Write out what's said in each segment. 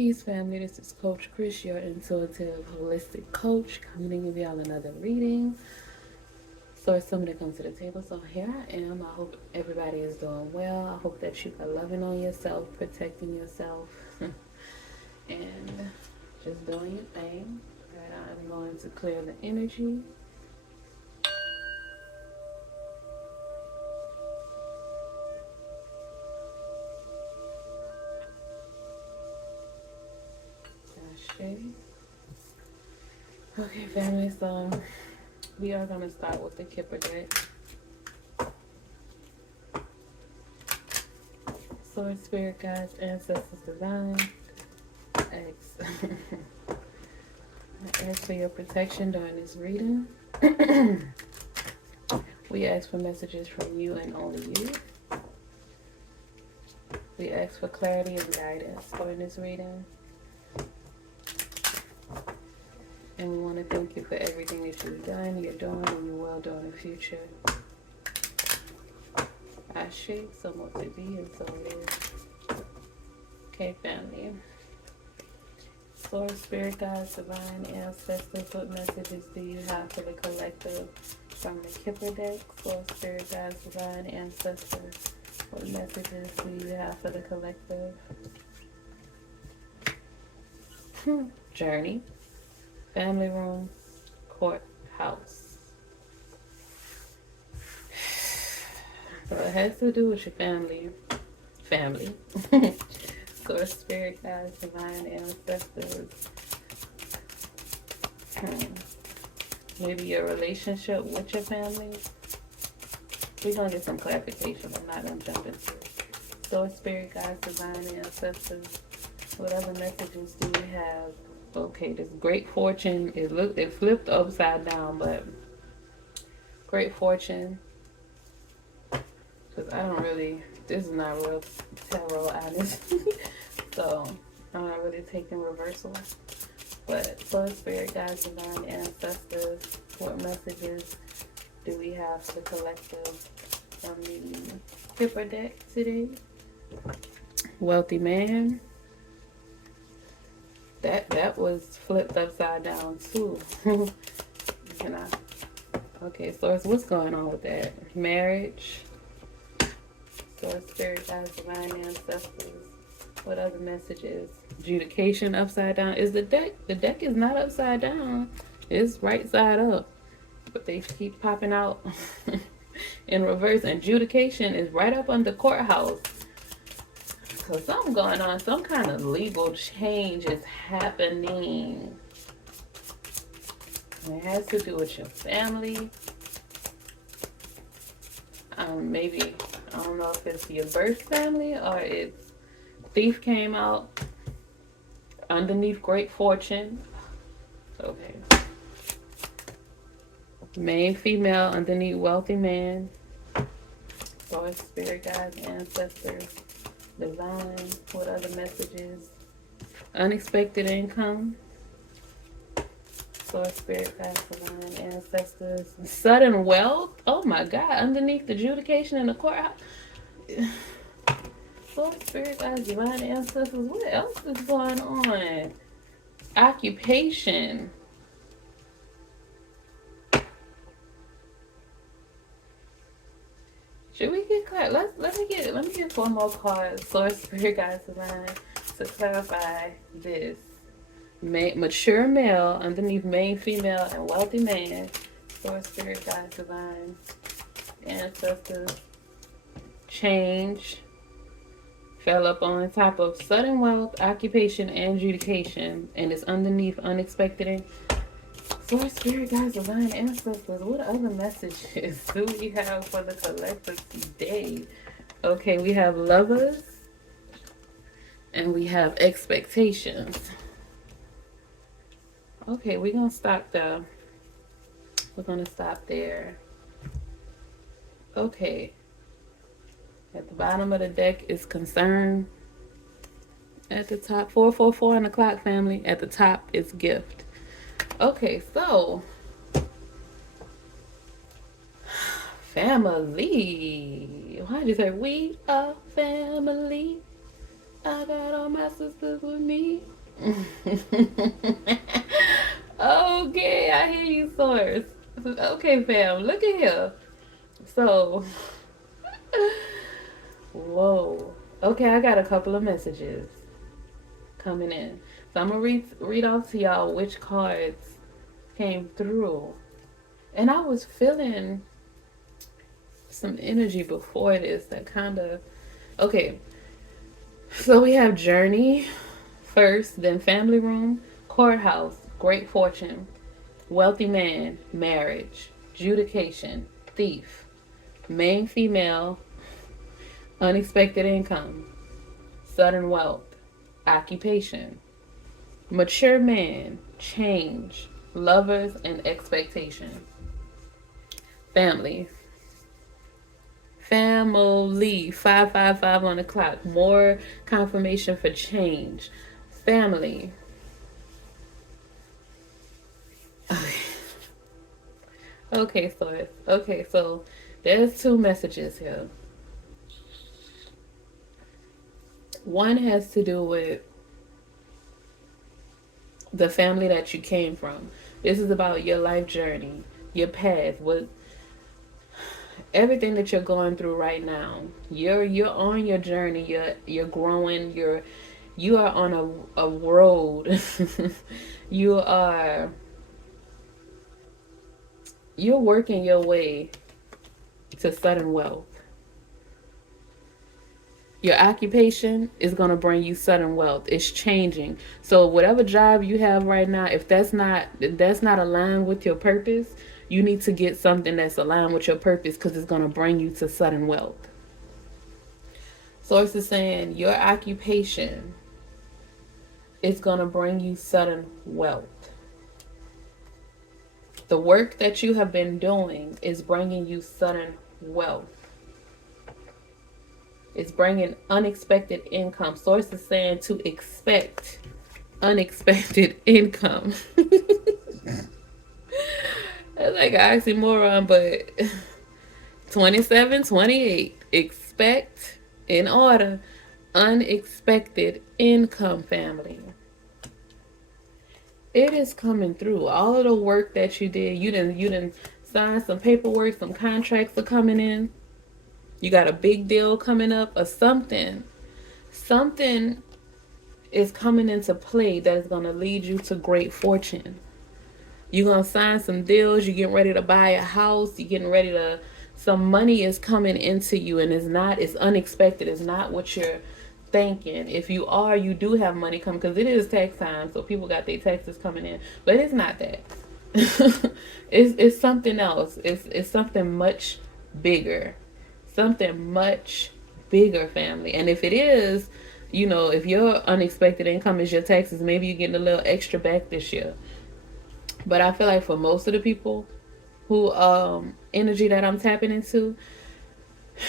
Peace, family. This is Coach Chris, your intuitive, holistic coach, coming to give y'all another reading. So, it's something that comes to the table. So, here I am. I hope everybody is doing well. I hope that you are loving on yourself, protecting yourself, and just doing your thing. Right, I'm going to clear the energy. Okay, family. So, we are going to start with the Kipper deck. Sword, Spirit, Guides, Ancestors, Divine. I ask for your protection during this reading. We ask for messages from you and only you. We ask for clarity and guidance during this reading. And we want to thank you for everything that you've done, you're doing, and you will do in the future. Ashe, so much to be, and so it is. Okay, family. Source, Spirit, Guides, Divine, Ancestors, what messages do you have for the collective from the Kipper deck? Source, Spirit, Guides, Divine, Ancestors, what messages do you have for the collective? Journey, family room, courthouse. So it has to do with your family. Source, Spirit, Guides, Divine, Ancestors. Maybe your relationship with your family. We're going to get some clarification. I'm not going to jump into it. Source, Spirit, Guides, Divine, Ancestors. What other messages do you have? Okay, this great fortune. It flipped upside down, but great fortune. Because I don't really, this is not real tarot, honestly. So, I'm not really taking reversal. But Source, Spirit, Guides, Divine, Ancestors, what messages do we have for the collective from the Kipper deck today? Wealthy man. That was flipped upside down too. Can I? Okay, Source, what's going on with that? Marriage. Source, Spirit, Guides, Divine, Ancestors. What other messages? Adjudication upside down. Is the deck? The deck is not upside down. It's right side up. But they keep popping out in reverse. Adjudication is right up under courthouse. So something going on. Some kind of legal change is happening. It has to do with your family. Maybe, I don't know if it's your birth family or it's Thief came out underneath great fortune. Okay. Main female underneath wealthy man. Source, Spirit, Guides, Ancestors, Divine. What other messages? Unexpected income. Source, Spirit, Guides, Divine, Ancestors. Sudden wealth. Oh my God. Underneath the adjudication in the courthouse. Source, Spirit, Guides, Divine, Ancestors. What else is going on? Occupation. Should we get clear? Let me get one more card. Source, Spirit, Guides, Divine, to clarify this. Mature male underneath main female and wealthy man. Source, Spirit, Guides, Divine, Ancestors. Change. Fell up on top of sudden wealth, occupation, and adjudication, and it's underneath unexpected. Source, Spirit, Guides, Divine, Ancestors. What other messages do we have for the collective today? Okay, we have Lovers, and we have Expectations. Okay, we're gonna stop there. We're gonna stop there. Okay. At the bottom of the deck is Concern. At the top, 444 on the clock, family. At the top is Gift. Okay, so family. Why'd you say we are family? I got all my sisters with me. Okay, I hear you, Source. Okay, fam, look at here. So, whoa. Okay, I got a couple of messages coming in. So I'm gonna read off to y'all which cards came through. And I was feeling some energy before this that kind of okay. So we have Journey first, then Family Room, Courthouse, Great Fortune, Wealthy Man, Marriage, Judication, Thief, Main Female, Unexpected Income, Sudden Wealth, Occupation, Mature Man, Change, Lovers, and Expectation. Family. Family. 555 on the clock. More confirmation for change. Family. Okay, so there's two messages here. One has to do with the family that you came from. This is about your life journey, your path, what everything that you're going through right now. You're on your journey. You're growing. You are on a road. you are you're working your way to sudden wealth. Your occupation is going to bring you sudden wealth. It's changing. So whatever job you have right now, if that's not aligned with your purpose, you need to get something that's aligned with your purpose because it's going to bring you to sudden wealth. Source is saying your occupation is going to bring you sudden wealth. The work that you have been doing is bringing you sudden wealth. It's bringing unexpected income. Source is saying to expect unexpected income. That's like an oxymoron, but 27, 28. Expect in order unexpected income, family. It is coming through. All of the work that you did, you didn't sign some paperwork, some contracts are coming in. You got a big deal coming up or something. Something is coming into play that is going to lead you to great fortune. You're going to sign some deals. You're getting ready to buy a house. You're getting ready to, some money is coming into you and it's unexpected. It's not what you're thinking. If you do have money coming because it is tax time. So people got their taxes coming in, but it's not that. it's something else. It's something much bigger. Something much bigger, family. And if it is, if your unexpected income is your taxes, maybe you're getting a little extra back this year. But I feel like for most of the people who energy that I'm tapping into,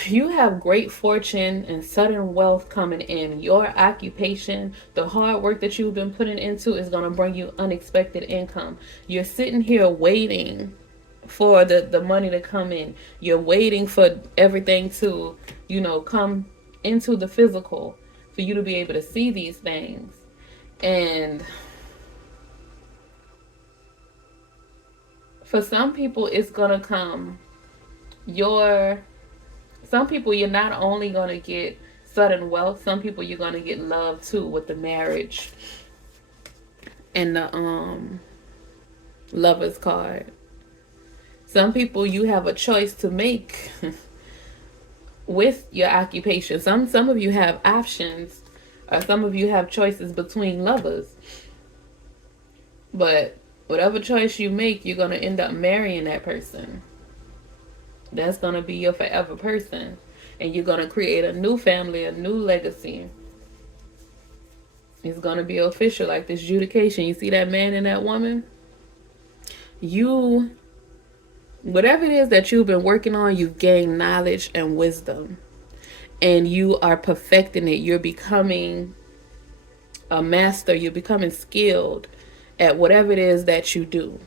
you have great fortune and sudden wealth coming in. Your occupation, the hard work that you've been putting into is going to bring you unexpected income. You're sitting here waiting for the money to come in. You're waiting for everything to, come into the physical for you to be able to see these things. And for some people, it's going to come. Some people, you're not only going to get sudden wealth, some people you're going to get love too with the marriage and the lover's card. Some people you have a choice to make with your occupation. Some of you have options, or some of you have choices between lovers. But whatever choice you make, you're going to end up marrying that person. That's going to be your forever person. And you're going to create a new family, a new legacy. It's going to be official, like this judication. You see that man and that woman? Whatever it is that you've been working on, you've gained knowledge and wisdom. And you are perfecting it. You're becoming a master. You're becoming skilled at whatever it is that you do.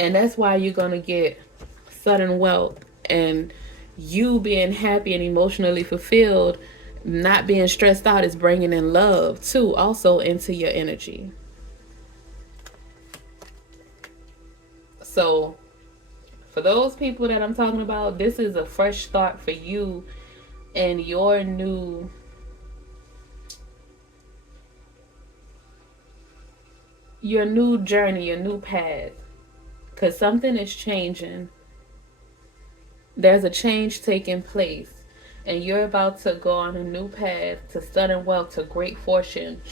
And that's why you're going to get sudden wealth. And you being happy and emotionally fulfilled not being stressed out is bringing in love too, also into your energy. So for those people that I'm talking about, this is a fresh start for you and your new journey, your new path. Because something is changing. There's a change taking place. And you're about to go on a new path to sudden wealth, to great fortune,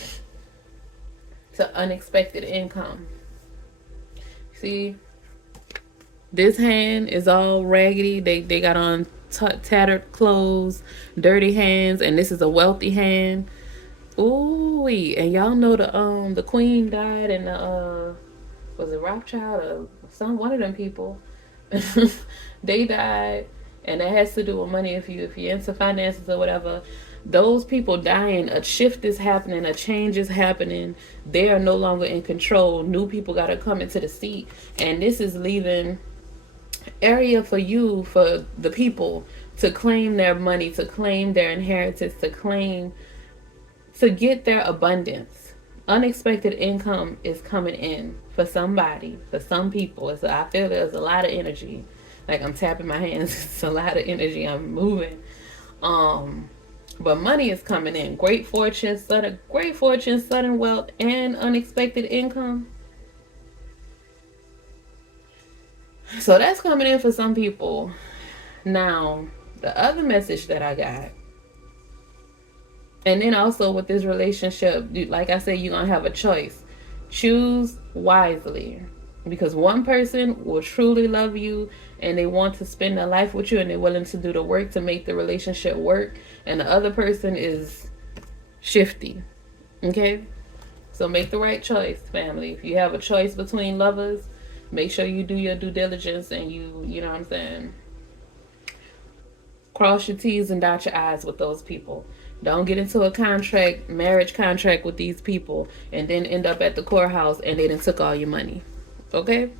to unexpected income. See, this hand is all raggedy. They got on tattered clothes, dirty hands, and this is a wealthy hand. Ooh, and y'all know the queen died, and was it Rothschild or one of them people? They died, and that has to do with money. If you're into finances or whatever, those people dying, a shift is happening, a change is happening. They are no longer in control. New people got to come into the seat, and this is leaving area for you, for the people, to claim their money, to claim their inheritance, to get their abundance. Unexpected income is coming in for somebody, for some people. I feel there's a lot of energy. Like I'm tapping my hands. It's a lot of energy. I'm moving. But money is coming in. Great fortune, sudden wealth, and unexpected income. So that's coming in for some people. Now, the other message that I got, and then also with this relationship, like I said, you're going to have a choice. Choose wisely. Because one person will truly love you and they want to spend their life with you and they're willing to do the work to make the relationship work. And the other person is shifty. Okay? So make the right choice, family. If you have a choice between lovers, make sure you do your due diligence and you know what I'm saying, cross your T's and dot your I's with those people. Don't get into a marriage contract with these people and then end up at the courthouse and they done took all your money. Okay?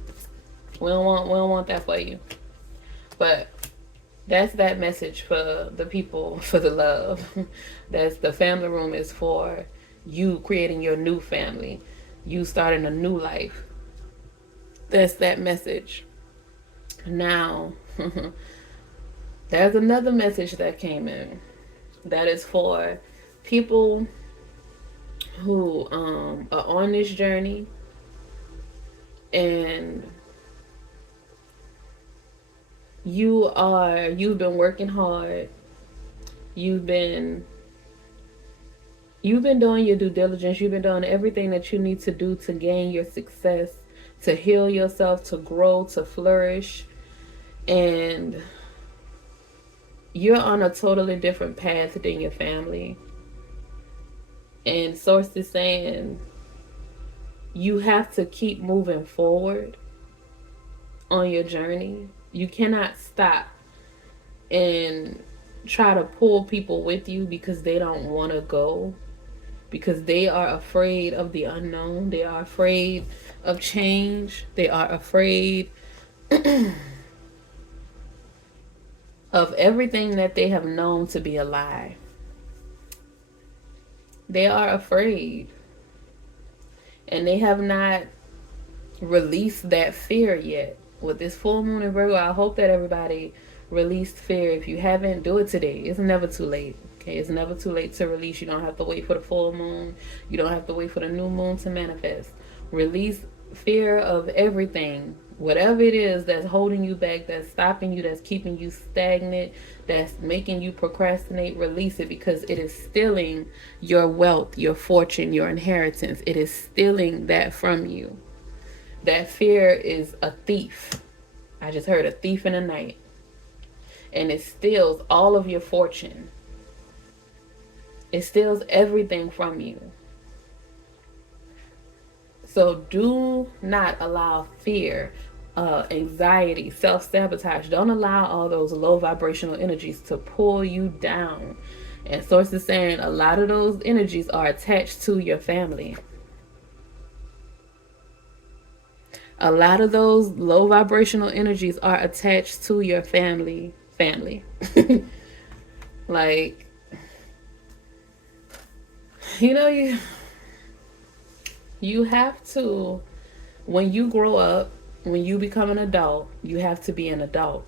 We don't want that for you. But that's that message for the people, for the love. That's the family room is for you creating your new family. You starting a new life. That's that message. Now, there's another message that came in that is for people who are on this journey and you've been working hard. You've been doing your due diligence. You've been doing everything that you need to do to gain your success, to heal yourself, to grow, to flourish. And you're on a totally different path than your family. And Source is saying you have to keep moving forward on your journey. You cannot stop and try to pull people with you because they don't want to go, because they are afraid of the unknown. They are afraid of change. They are afraid of everything that they have known to be a lie. They are afraid. And they have not released that fear yet. With this full moon in Virgo, I hope that everybody released fear. If you haven't, do it today. It's never too late. Okay, it's never too late to release. You don't have to wait for the full moon. You don't have to wait for the new moon to manifest. Release fear of everything. Whatever it is that's holding you back, that's stopping you, that's keeping you stagnant, that's making you procrastinate, release it, because it is stealing your wealth, your fortune, your inheritance. It is stealing that from you. That fear is a thief. I just heard a thief in the night. And it steals all of your fortune. It steals everything from you. So do not allow fear, anxiety, self-sabotage. Don't allow all those low vibrational energies to pull you down. And Source is saying a lot of those energies are attached to your family. A lot of those low vibrational energies are attached to your family. Like, You know, you have to, when you grow up, when you become an adult, you have to be an adult.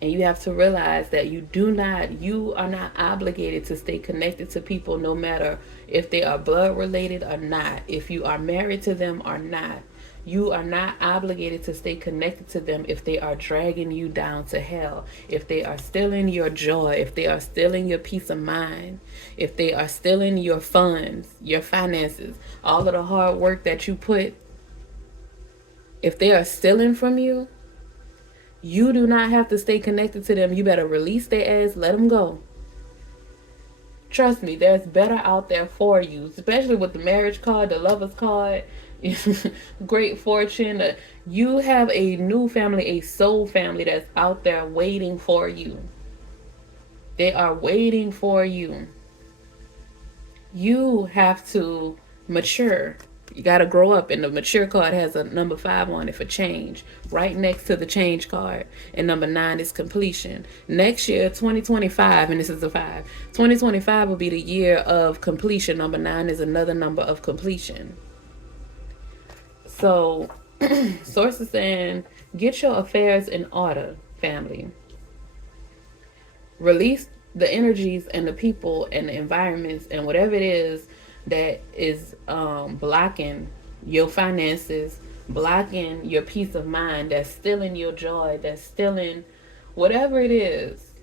And you have to realize that you are not obligated to stay connected to people no matter if they are blood related or not, if you are married to them or not. You are not obligated to stay connected to them if they are dragging you down to hell, if they are stealing your joy, if they are stealing your peace of mind, if they are stealing your funds, your finances, all of the hard work that you put. If they are stealing from you, you do not have to stay connected to them. You better release their ass, let them go. Trust me, there's better out there for you, especially with the marriage card, the lover's card, great fortune. You have a new family, a soul family that's out there waiting for you. They are waiting for you. You have to mature. You got to grow up, and the mature card has a number 5 on it for change, right next to the change card. And number 9 is completion. Next year, 2025, and this is a 5. 2025 will be the year of completion. Number 9 is another number of completion. So, Source is saying, get your affairs in order, family. Release the energies and the people and the environments and whatever it is that is blocking your finances, blocking your peace of mind, that's stealing your joy, that's stealing whatever it is,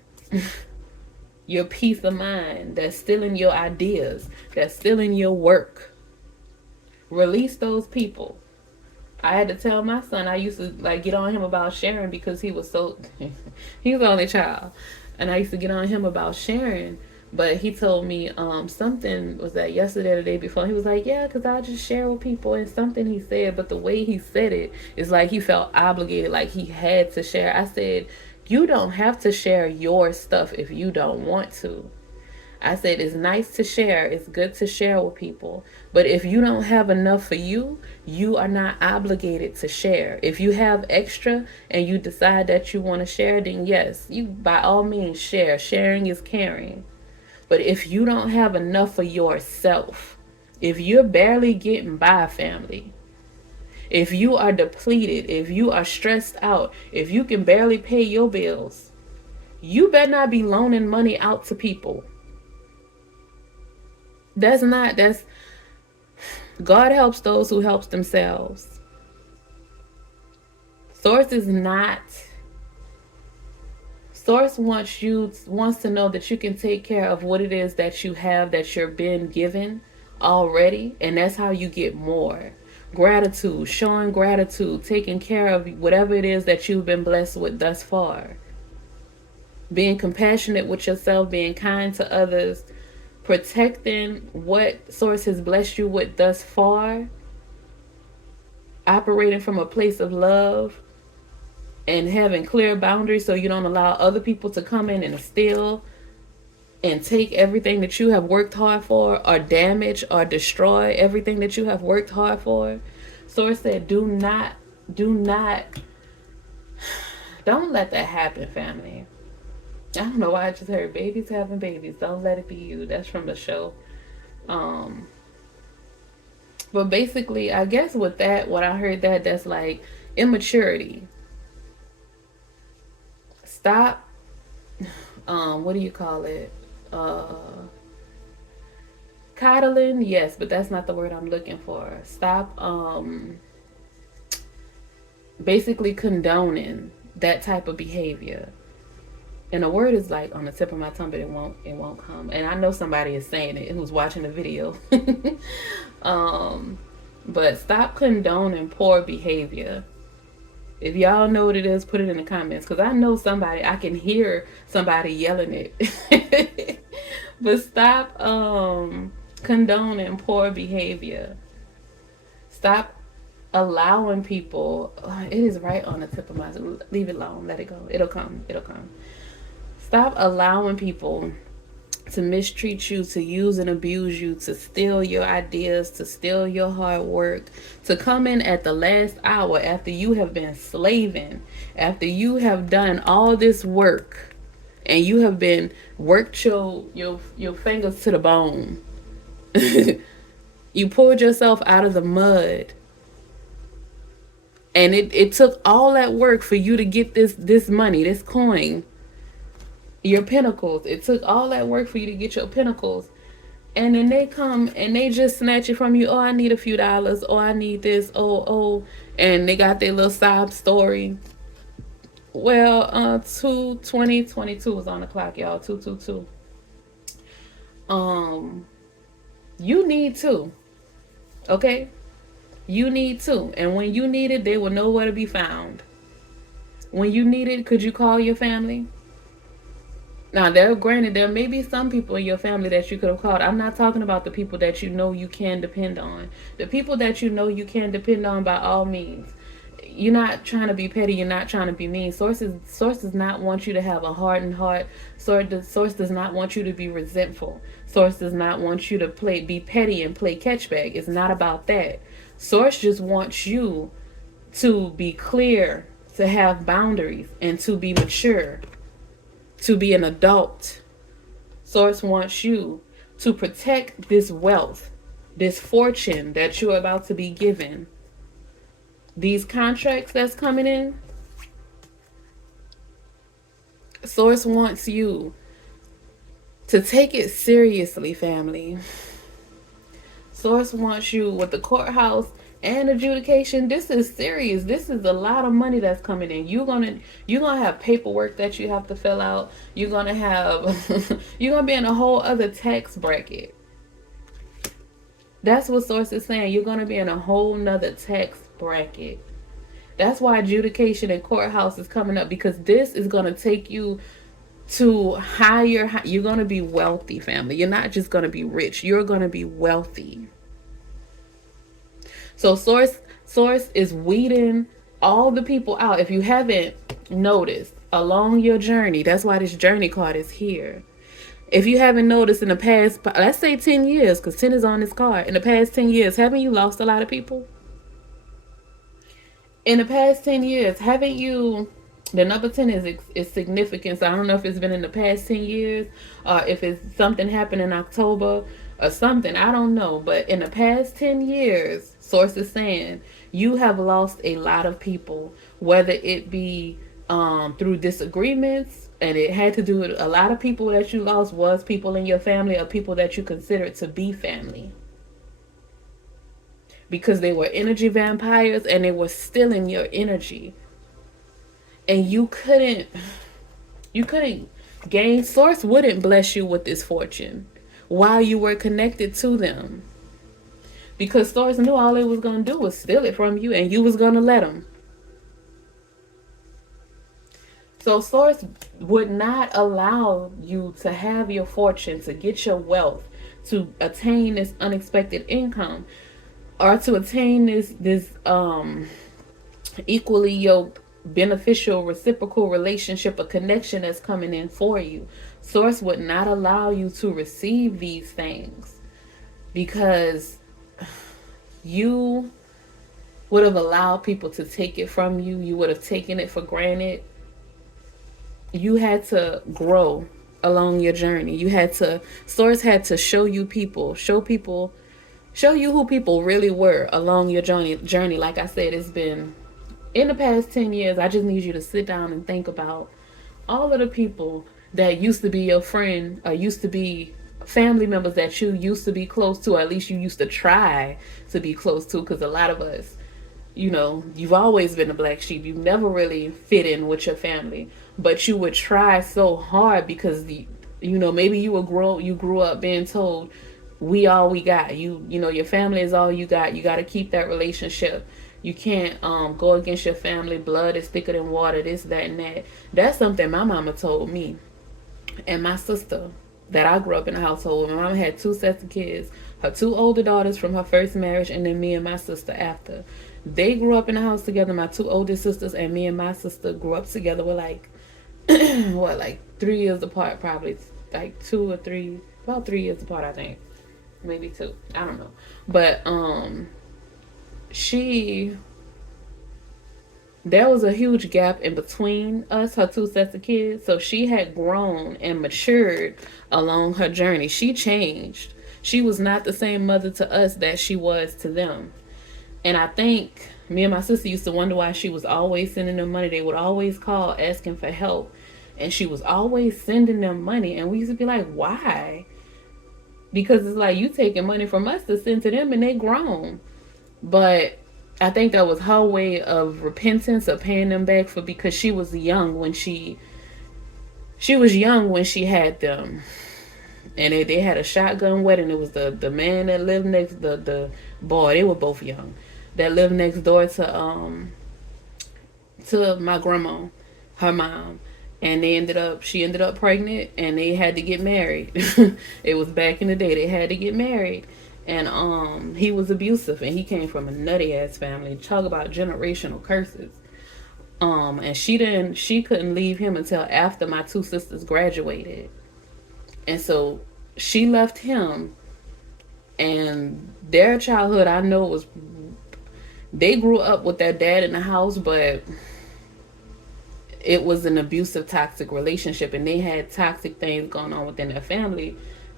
your peace of mind, that's stealing your ideas, that's stealing your work. Release those people. I had to tell my son, I used to get on him about sharing because he was so, he's the only child. And I used to get on him about sharing. But he told me something, was that yesterday or the day before. He was like, yeah, because I'll just share with people. And something he said, but the way he said it is like he felt obligated, like he had to share. I said, you don't have to share your stuff if you don't want to. I said, it's nice to share. It's good to share with people. But if you don't have enough for you, you are not obligated to share. If you have extra and you decide that you want to share, then yes, you by all means share. Sharing is caring. But if you don't have enough for yourself, if you're barely getting by, family, if you are depleted, if you are stressed out, if you can barely pay your bills, you better not be loaning money out to people. That's God helps those who helps themselves. Source wants to know that you can take care of what it is that you have, that you're been given already, and that's how you get more. Gratitude, showing gratitude, taking care of whatever it is that you've been blessed with thus far. Being compassionate with yourself, being kind to others, protecting what Source has blessed you with thus far, operating from a place of love, and having clear boundaries so you don't allow other people to come in and steal and take everything that you have worked hard for, or damage or destroy everything that you have worked hard for. Source said, don't let that happen, family. I don't know why I just heard babies having babies. Don't let it be you. That's from the show. But basically, I guess with that, what I heard that's like immaturity. Stop, what do you call it? Coddling, yes, but that's not the word I'm looking for. Stop, basically condoning that type of behavior. And the word is like on the tip of my tongue, but it won't come. And I know somebody is saying it who's watching the video. But stop condoning poor behavior. If y'all know what it is, put it in the comments. Because I know somebody, I can hear somebody yelling it. But stop condoning poor behavior. Stop allowing people. It is right on the tip of my tongue. Leave it alone. Let it go. It'll come. Stop allowing people to mistreat you, to use and abuse you, to steal your ideas, to steal your hard work, to come in at the last hour after you have been slaving, after you have done all this work and you have been worked your fingers to the bone You pulled yourself out of the mud. And it took all that work for you to get this money, this coin, your pinnacles. It took all that work for you to get your pinnacles. And then they come and they just snatch it from you. Oh, I need a few dollars. Oh, I need this. Oh. And they got their little sob story. Well, 2022 was on the clock, y'all. 222. You need to. Okay? You need to. And when you need it, they will know where to be found. When you need it, could you call your family? Now, granted, there may be some people in your family that you could have called. I'm not talking about the people that you know you can depend on. The people that you know you can depend on, by all means. You're not trying to be petty. You're not trying to be mean. Source does not want you to have a hardened heart. Source does not want you to be resentful. Source does not want you to be petty and play catchback. It's not about that. Source just wants you to be clear, to have boundaries, and to be mature, to be an adult. Source wants you to protect this wealth, this fortune that you're about to be given. These contracts that's coming in, Source wants you to take it seriously, family. Source wants you with the courthouse and adjudication. This is serious. This is a lot of money that's coming in. You're gonna have paperwork that you have to fill out. You're gonna have you're gonna be in a whole other tax bracket. That's what Source is saying. You're gonna be in a whole nother tax bracket. That's why adjudication and courthouse is coming up, because this is gonna take you to higher. You're gonna be wealthy, family. You're not just gonna be rich. You're gonna be wealthy. So Source is weeding all the people out. If you haven't noticed along your journey, that's why this journey card is here. If you haven't noticed in the past, let's say 10 years, because 10 is on this card. In the past 10 years, haven't you lost a lot of people? In the past 10 years, haven't you... The number 10 is significant. So I don't know if it's been in the past 10 years, or if it's something happened in October or something. I don't know. But in the past 10 years, Source is saying you have lost a lot of people, whether it be through disagreements, and it had to do with a lot of people that you lost was people in your family or people that you considered to be family, because they were energy vampires and they were stealing your energy, and you couldn't gain. Source wouldn't bless you with this fortune while you were connected to them, because Source knew all they was going to do was steal it from you, and you was going to let them. So Source would not allow you to have your fortune, to get your wealth, to attain this unexpected income, or to attain this equally yoked, beneficial, reciprocal relationship, a connection that's coming in for you. Source would not allow you to receive these things, because you would have allowed people to take it from you. You would have taken it for granted. You had to grow along your journey. Source had to show you who people really were along your journey. Like I said, it's been in the past 10 years. I just need you to sit down and think about all of the people that used to be your friend, or used to be family members that you used to be close to, or at least you used to try to be close to, because a lot of us, you've always been a black sheep. You've never really fit in with your family, but you would try so hard because maybe you grew up being told, we all we got. Your family is all you got. You got to keep that relationship. You can't go against your family. Blood is thicker than water. This, that, and that. That's something my mama told me and my sister, that I grew up in a household. My mama had 2 sets of kids. Her 2 older daughters from her first marriage, and then me and my sister after. They grew up in the house together. My 2 oldest sisters and me and my sister grew up together. We're like 3 years apart, probably like 2 or 3, about 3 years apart, I think. Maybe 2. I don't know. But there was a huge gap in between us, her 2 sets of kids. So she had grown and matured along her journey. She changed. She was not the same mother to us that she was to them. And I think me and my sister used to wonder why she was always sending them money. They would always call asking for help. And she was always sending them money. And we used to be like, why? Because it's like you taking money from us to send to them and they grown. But I think that was her way of repentance, of paying them back for, because she was young when she had them. And they had a shotgun wedding. It was the man that lived next, the boy, they were both young, that lived next door to my grandma, her mom. And she ended up pregnant, and they had to get married. It was back in the day, they had to get married. And he was abusive, and he came from a nutty ass family. Talk about generational curses. And she couldn't leave him until after my two sisters graduated. And so she left him, and their childhood, I know, was, they grew up with their dad in the house, but it was an abusive, toxic relationship, and they had toxic things going on within their family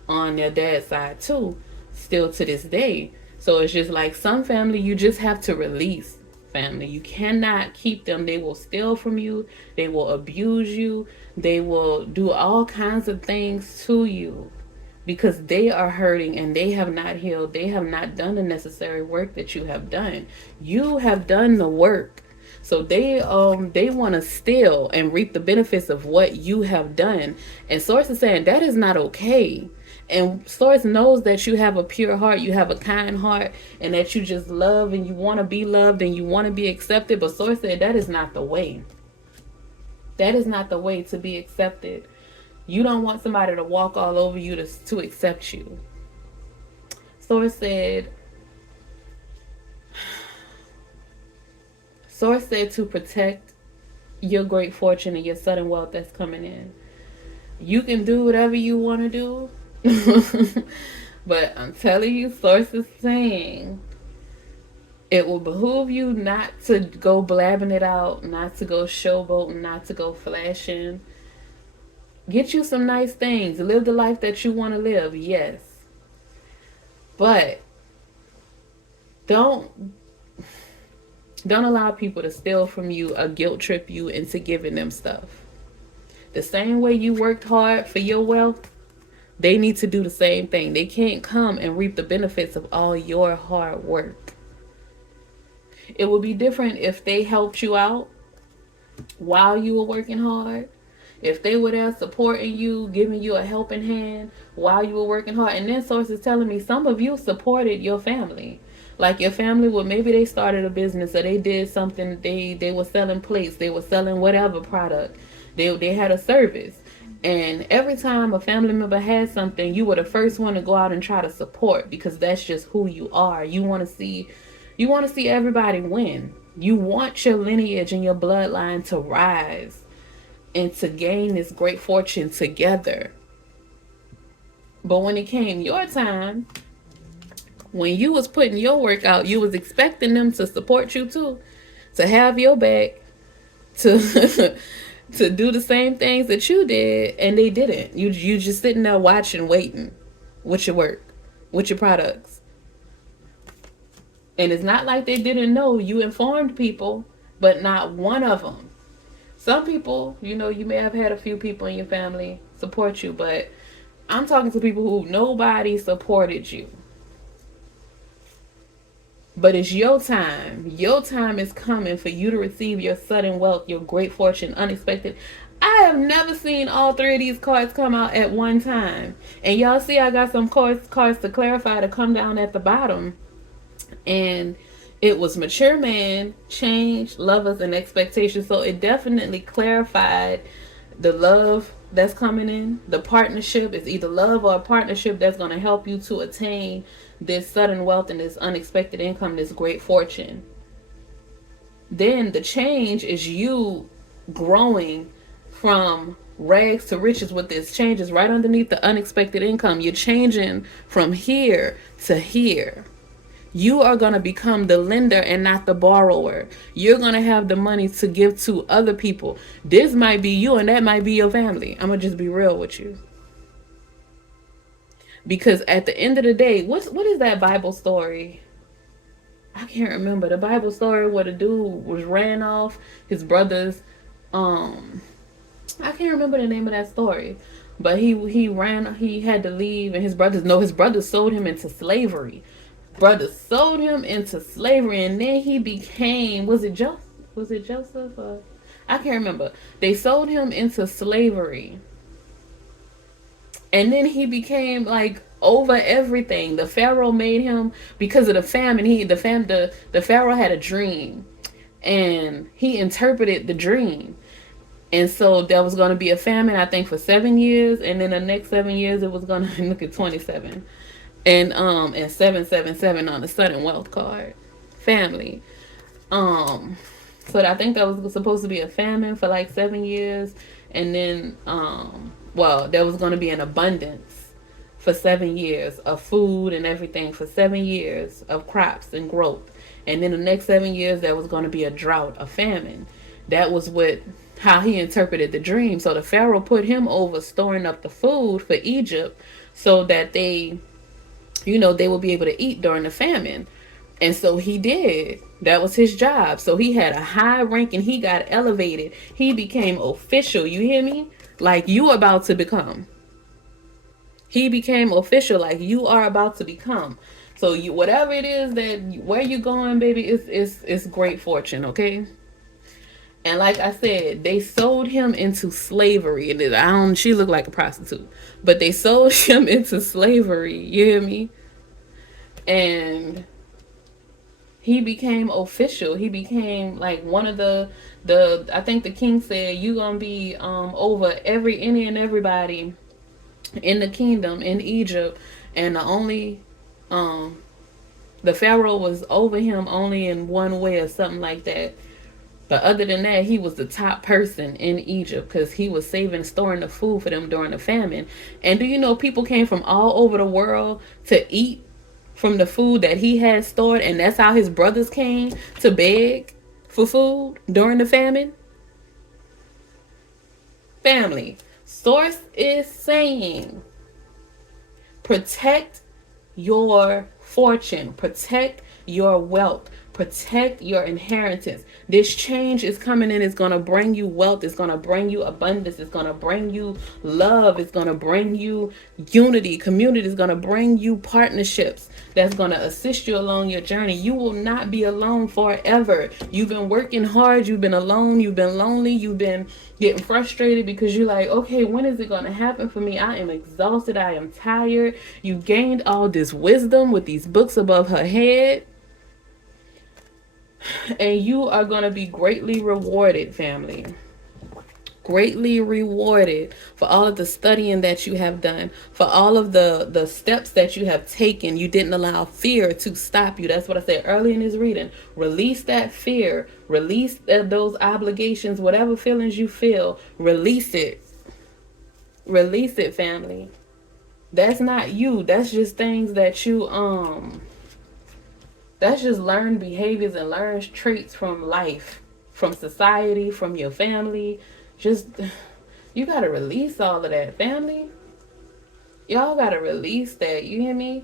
on their dad's side too, still to this day. So it's just like some family you just have to release. Family, you cannot keep them. They will steal from you, they will abuse you, they will do all kinds of things to you because they are hurting and they have not healed. They have not done the necessary work that you have done. You have done the work. So they want to steal and reap the benefits of what you have done. And Source is saying that is not okay. And Source knows that you have a pure heart, you have a kind heart, and that you just love and you want to be loved and you want to be accepted. But Source said that is not the way. That is not the way to be accepted. You don't want somebody to walk all over you to accept you. Source said to protect your great fortune and your sudden wealth that's coming in. You can do whatever you want to do. But I'm telling you, Source is saying it will behoove you not to go blabbing it out, not to go showboating, not to go flashing. Get you some nice things. Live the life that you want to live, yes. But don't allow people to steal from you or guilt trip you into giving them stuff. The same way you worked hard for your wealth, they need to do the same thing. They can't come and reap the benefits of all your hard work. It would be different if they helped you out while you were working hard. If they were there supporting you, giving you a helping hand while you were working hard. And then Source is telling me some of you supported your family. Like your family, well, maybe they started a business or they did something. They were selling plates. They were selling whatever product. They had a service. And every time a family member had something, you were the first one to go out and try to support because that's just who you are. You want to see everybody win. You want your lineage and your bloodline to rise and to gain this great fortune together. But when it came your time, when you was putting your work out, you was expecting them to support you too, to have your back, to to do the same things that you did, and they didn't. You just sitting there watching, waiting with your work, with your products. And it's not like they didn't know. You informed people, but not one of them. Some people, you may have had a few people in your family support you, but I'm talking to people who nobody supported you. But it's your time. Your time is coming for you to receive your sudden wealth, your great fortune, unexpected. I have never seen all three of these cards come out at one time. And y'all see I got some cards to clarify to come down at the bottom. And it was mature man, change, lovers, and expectations. So it definitely clarified the love that's coming in. The partnership is either love or a partnership that's going to help you to attain this sudden wealth and this unexpected income, this great fortune. Then the change is you growing from rags to riches with this. Change is right underneath the unexpected income. You're changing from here to here. You are going to become the lender and not the borrower. You're going to have the money to give to other people. This might be you and that might be your family. I'm going to just be real with you. Because at the end of the day, what is that Bible story? I can't remember the Bible story where the dude was ran off his brothers. Um, I can't remember the name of that story, but he had to leave, and his brothers no, his brothers sold him into slavery. Brothers sold him into slavery, and then he became was it Joseph? I can't remember. They sold him into slavery, and then he became like over everything. The Pharaoh made him because of the famine. The Pharaoh had a dream, and he interpreted the dream. And so there was going to be a famine, I think, for 7 years, and then the next 7 years it was going to look at 27, and 777 on the sudden wealth card, family. So I think that was supposed to be a famine for like 7 years, and then well, there was going to be an abundance for 7 years of food and everything for 7 years of crops and growth, and then the next 7 years there was going to be a drought, a famine. That was what how he interpreted the dream. So the Pharaoh put him over storing up the food for Egypt so that they will be able to eat during the famine. And so he did. That was his job. So he had a high rank and he got elevated. He became official. You hear me? Like you about to become. He became official like you are about to become. So you whatever it is where you going, baby, it's great fortune, okay? And like I said, they sold him into slavery. And she looked like a prostitute, but they sold him into slavery. You hear me? And he became official. He became like one of the I think the king said, you gonna be over any and everybody in the kingdom in Egypt. And the Pharaoh was over him only in one way or something like that. But other than that, he was the top person in Egypt because he was storing the food for them during the famine. And do you know people came from all over the world to eat from the food that he had stored, and that's how his brothers came to beg for food during the famine? Family, source is saying, protect your fortune, protect your wealth, protect your inheritance. This change is coming in. It's going to bring you wealth. It's going to bring you abundance. It's going to bring you love. It's going to bring you unity. Community is going to bring you partnerships that's going to assist you along your journey. You will not be alone forever. You've been working hard. You've been alone. You've been lonely. You've been getting frustrated because you're like, okay, when is it going to happen for me? I am exhausted. I am tired. You gained all this wisdom with these books above her head. And you are going to be greatly rewarded, family. Greatly rewarded for all of the studying that you have done, for all of the steps that you have taken. You didn't allow fear to stop you. That's what I said early in this reading. Release that fear. Release those obligations, whatever feelings you feel. Release it. Release it, family. That's not you. That's just things that that's just learned behaviors and learned traits from life, from society, from your family. Just, you got to release all of that, family. Y'all got to release that. You hear me?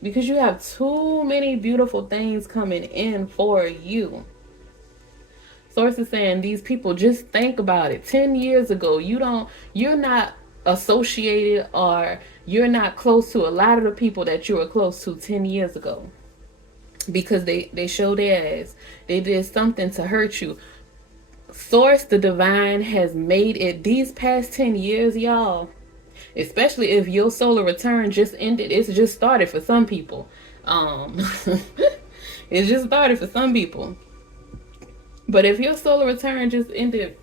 Because you have too many beautiful things coming in for you. Source is saying these people, just think about it. 10 years ago, you're not associated, or you're not close to a lot of the people that you were close to 10 years ago. Because they showed their ass. They did something to hurt you. Source, the divine, has made it these past 10 years, y'all. Especially if your solar return just ended. It's just started for some people. It just started for some people. But if your solar return just ended,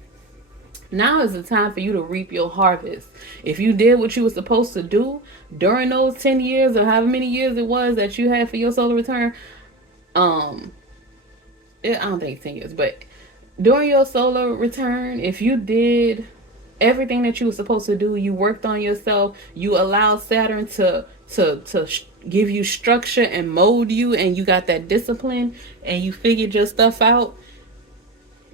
now is the time for you to reap your harvest. If you did what you were supposed to do during those 10 years or however many years it was that you had for your solar return, I don't think 10 years, but during your solar return, if you did everything that you were supposed to do, you worked on yourself, you allowed Saturn to give you structure and mold you, and you got that discipline, and you figured your stuff out,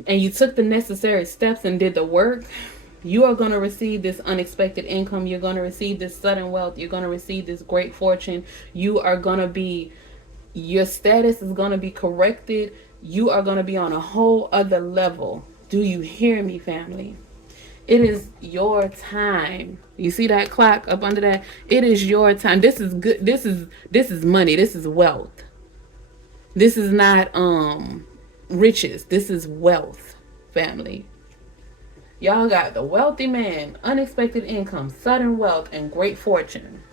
and you took the necessary steps and did the work, You are going to receive this unexpected income. You're going to receive this sudden wealth. You're going to receive this great fortune. You are going to be, your status is going to be corrected. You are going to be on a whole other level. Do you hear me, family? It is your time. You see that clock up under that? It is your time. This is good. This is money. This is wealth. This is not riches. This is wealth, family. Y'all got the wealthy man, unexpected income, sudden wealth, and great fortune.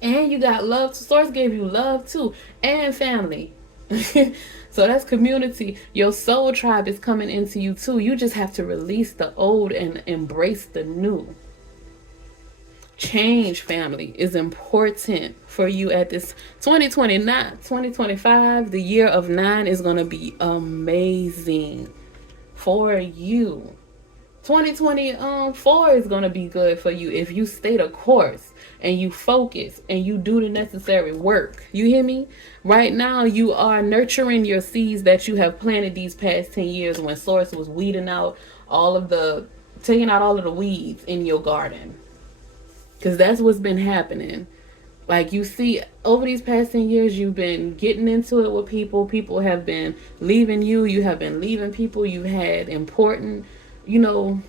And you got love. Source gave you love too, and family. So that's community. Your soul tribe is coming into you too. You just have to release the old and embrace the new. Change, family, is important for you at this 2029, 2025. The year of 9 is going to be amazing for you. 2024 is going to be good for you if you stay the course and you focus and you do the necessary work. You hear me? Right now, you are nurturing your seeds that you have planted these past 10 years when Source was weeding out taking out all of the weeds in your garden. Because that's what's been happening. Like, you see, over these past 10 years, you've been getting into it with people. People have been leaving you. You have been leaving people. You've had important, impactful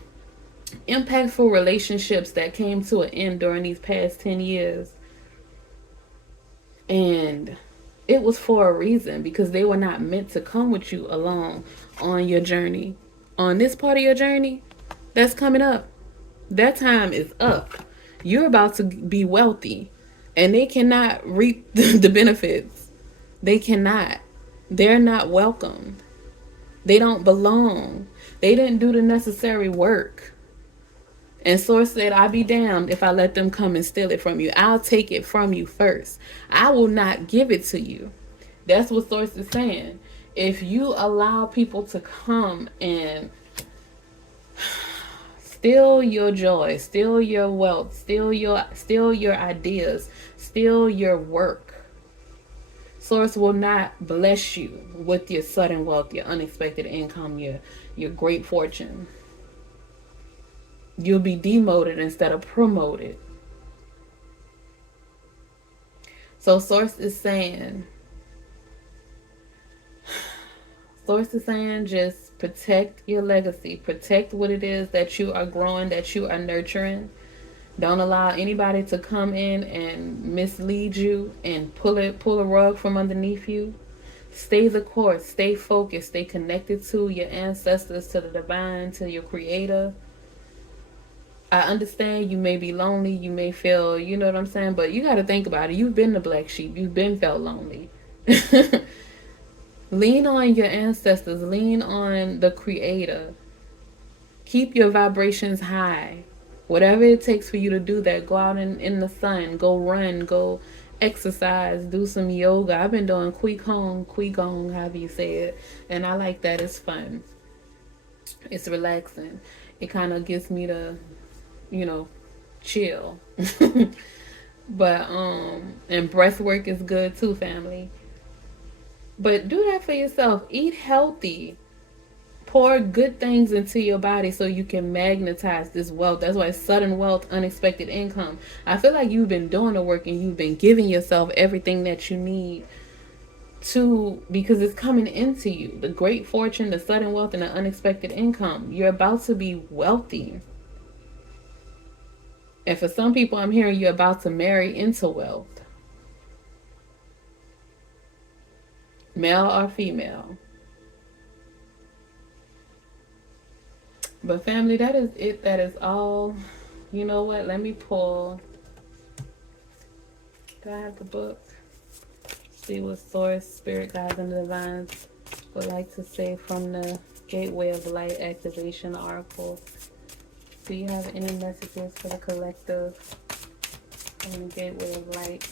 relationships that came to an end during these past 10 years. And it was for a reason, because they were not meant to come with you along on your journey. On this part of your journey that's coming up, that time is up. You're about to be wealthy, and they cannot reap the benefits. They cannot. They're not welcome. They don't belong. They didn't do the necessary work. And Source said, I'll be damned if I let them come and steal it from you. I'll take it from you first. I will not give it to you. That's what Source is saying. If you allow people to come and steal your joy, steal your wealth, steal your ideas, steal your work, Source will not bless you with your sudden wealth, your unexpected income, your great fortune. You'll be demoted instead of promoted. So Source is saying just protect your legacy. Protect what it is that you are growing, that you are nurturing. Don't allow anybody to come in and mislead you and pull a rug from underneath you. Stay the course. Stay focused. Stay connected to your ancestors, to the divine, to your creator. I understand you may be lonely. You may feel, you know what I'm saying? But you got to think about it. You've been the black sheep. You've been felt lonely. Lean on your ancestors. Lean on the creator. Keep your vibrations high. Whatever it takes for you to do that, go out in the sun, go run, go exercise, do some yoga. I've been doing Qigong, however you say it, and I like that. It's fun. It's relaxing. It kind of gets me to, chill. But and breath work is good too, family. But do that for yourself. Eat healthy. Pour good things into your body so you can magnetize this wealth. That's why sudden wealth, unexpected income. I feel like you've been doing the work and you've been giving yourself everything that you need because it's coming into you. The great fortune, the sudden wealth, and the unexpected income. You're about to be wealthy. And for some people, I'm hearing you're about to marry into wealth. Male or female. But family, that is it. That is all. You know what? Let me pull. Do I have the book? See what Source, Spirit Guides, and Divines would like to say from the Gateway of Light Activation Oracle. Do you have any messages for the collective from the Gateway of Light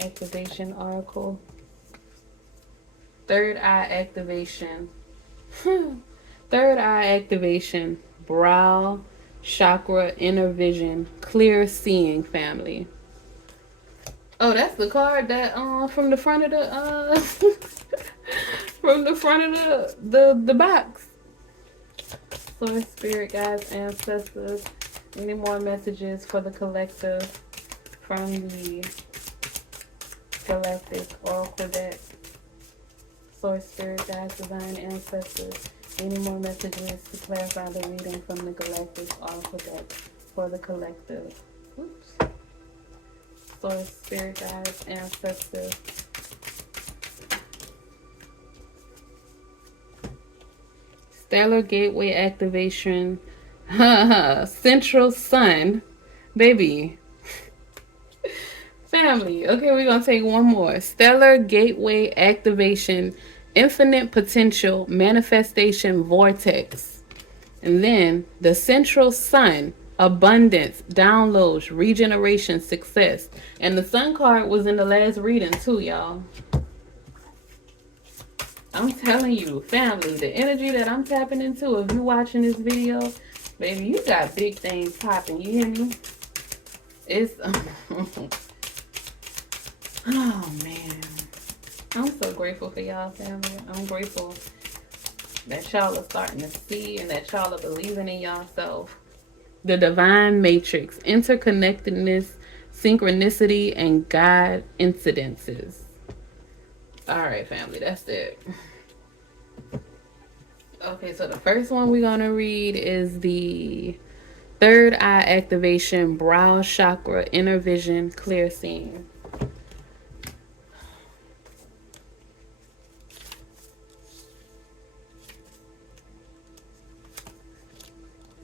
Activation Oracle? Third eye activation. Third eye activation, brow, chakra, inner vision, clear seeing, family. Oh, that's the card that from the front of the from the front of the box. Source, spirit guides, ancestors. Any more messages for the collective from the Galactic Oracle deck? Source, spirit guides, divine ancestors. Any more messages to clarify the reading from the Galactic Oracle deck for the collective? Oops. Source, spirit guides, ancestors. Stellar Gateway activation. Central Sun. Baby. Family. Okay, we're going to take one more. Stellar Gateway activation. Infinite potential manifestation vortex. And then the Central Sun. Abundance, downloads, regeneration, success. And the Sun card was in the last reading too, y'all. I'm telling you, family, the energy that I'm tapping into, if you watching this video, baby, you got big things popping. You hear me? It's, oh, man. I'm so grateful for y'all, family. I'm grateful that y'all are starting to see and that y'all are believing in yourself. The divine matrix, interconnectedness, synchronicity, and God incidences. All right, family, that's it. Okay, so the first one we're going to read is the third eye activation, brow chakra, inner vision, clear seeing.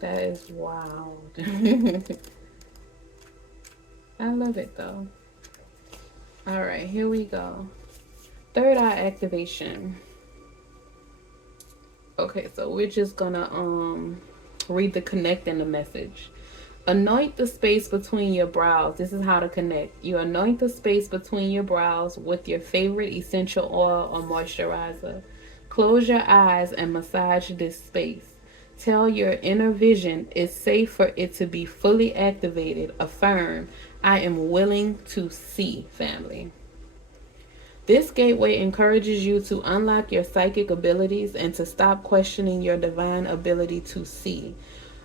That is wild. I love it though. All right, here we go. Third eye activation. Okay, so we're just gonna read the connect and the message. Anoint the space between your brows. This is how to connect. You anoint the space between your brows with your favorite essential oil or moisturizer. Close your eyes and massage this space. Tell your inner vision it's safe for it to be fully activated. Affirm, I am willing to see, family. This gateway encourages you to unlock your psychic abilities and to stop questioning your divine ability to see.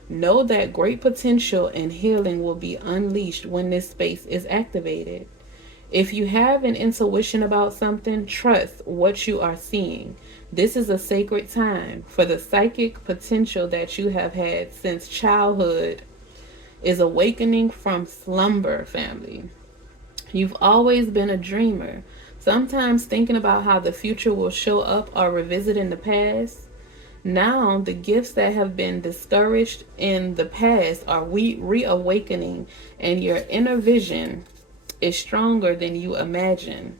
Know that great potential and healing will be unleashed when this space is activated. If you have an intuition about something, trust what you are seeing. This is a sacred time for the psychic potential that you have had since childhood is awakening from slumber, family. You've always been a dreamer, sometimes thinking about how the future will show up or revisiting the past. Now, the gifts that have been discouraged in the past are reawakening, and your inner vision is stronger than you imagine.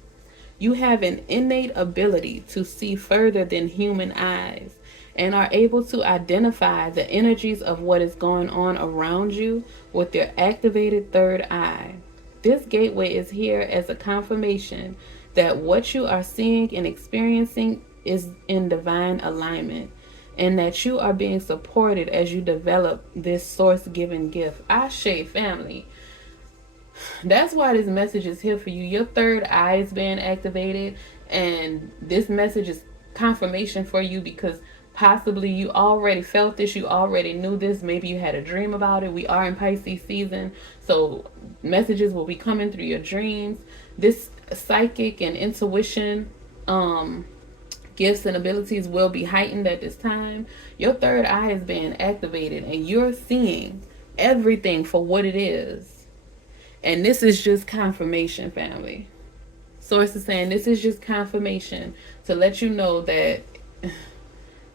You have an innate ability to see further than human eyes and are able to identify the energies of what is going on around you with your activated third eye. This gateway is here as a confirmation that what you are seeing and experiencing is in divine alignment and that you are being supported as you develop this source-given gift. Ashe, family. That's why this message is here for you. Your third eye is being activated, and this message is confirmation for you because possibly you already felt this, you already knew this, maybe you had a dream about it. We are in Pisces season, so messages will be coming through your dreams. This psychic and intuition gifts and abilities will be heightened at this time. Your third eye is being activated and you're seeing everything for what it is. And this is just confirmation, family. Source is saying this is just confirmation to let you know that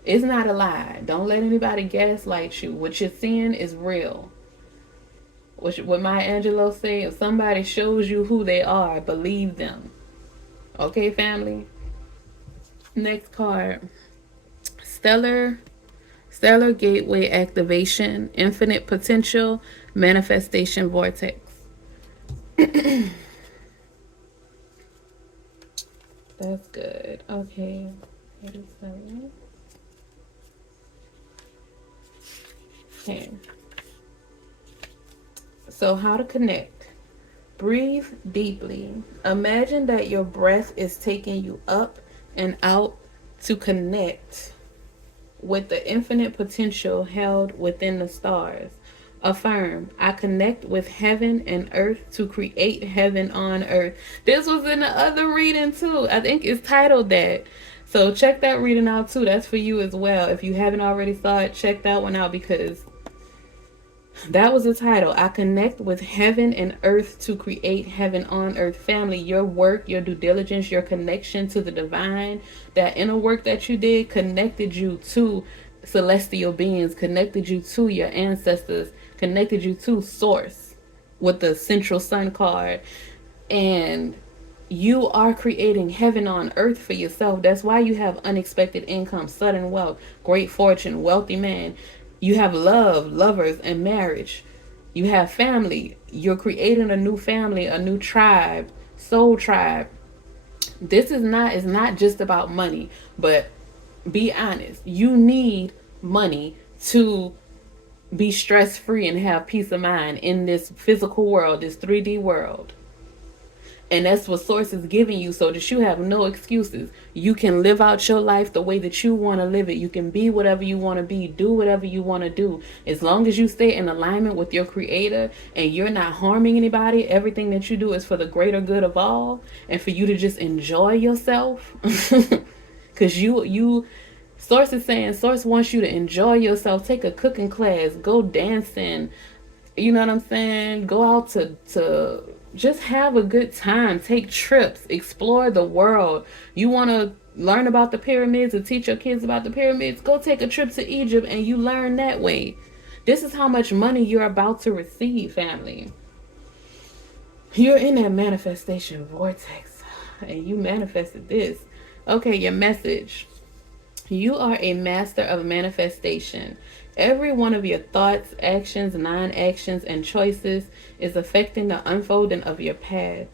it's not a lie. Don't let anybody gaslight you. What you're seeing is real. What Maya Angelou say, if somebody shows you who they are, believe them. Okay, family? Next card. Stellar Gateway activation, infinite potential, manifestation vortex. That's good. Okay. 87. Okay. So how to connect. Breathe deeply. Imagine that your breath is taking you up and out to connect with the infinite potential held within the stars. Affirm, I connect with heaven and earth to create heaven on earth. This was in the other reading too. I think it's titled that. So check that reading out too. That's for you as well. If you haven't already saw it, check that one out, because that was the title. I connect with heaven and earth to create heaven on earth. Family, your work, your due diligence, your connection to the divine, that inner work that you did connected you to celestial beings, connected you to your ancestors, connected you to source with the central sun card. And you are creating heaven on earth for yourself. That's why you have unexpected income, sudden wealth, great fortune, wealthy man. You have love, lovers, and marriage. You have family. You're creating a new family, a new tribe, soul tribe. This is not just about money, but be honest. You need money to be stress free and have peace of mind in this physical world, this 3D world. And that's what Source is giving you, so that you have no excuses. You can live out your life the way that you want to live it. You can be whatever you want to be, do whatever you want to do. As long as you stay in alignment with your creator and you're not harming anybody, everything that you do is for the greater good of all, and for you to just enjoy yourself. Because Source is saying, Source wants you to enjoy yourself. Take a cooking class, go dancing, you know what I'm saying? Go out to just have a good time. Take trips, explore the world. You want to learn about the pyramids and teach your kids about the pyramids? Go take a trip to Egypt and you learn that way. This is how much money you're about to receive, family. You're in that manifestation vortex and you manifested this. Okay, your message. You are a master of manifestation. Every one of your thoughts, actions, non-actions, and choices is affecting the unfolding of your path.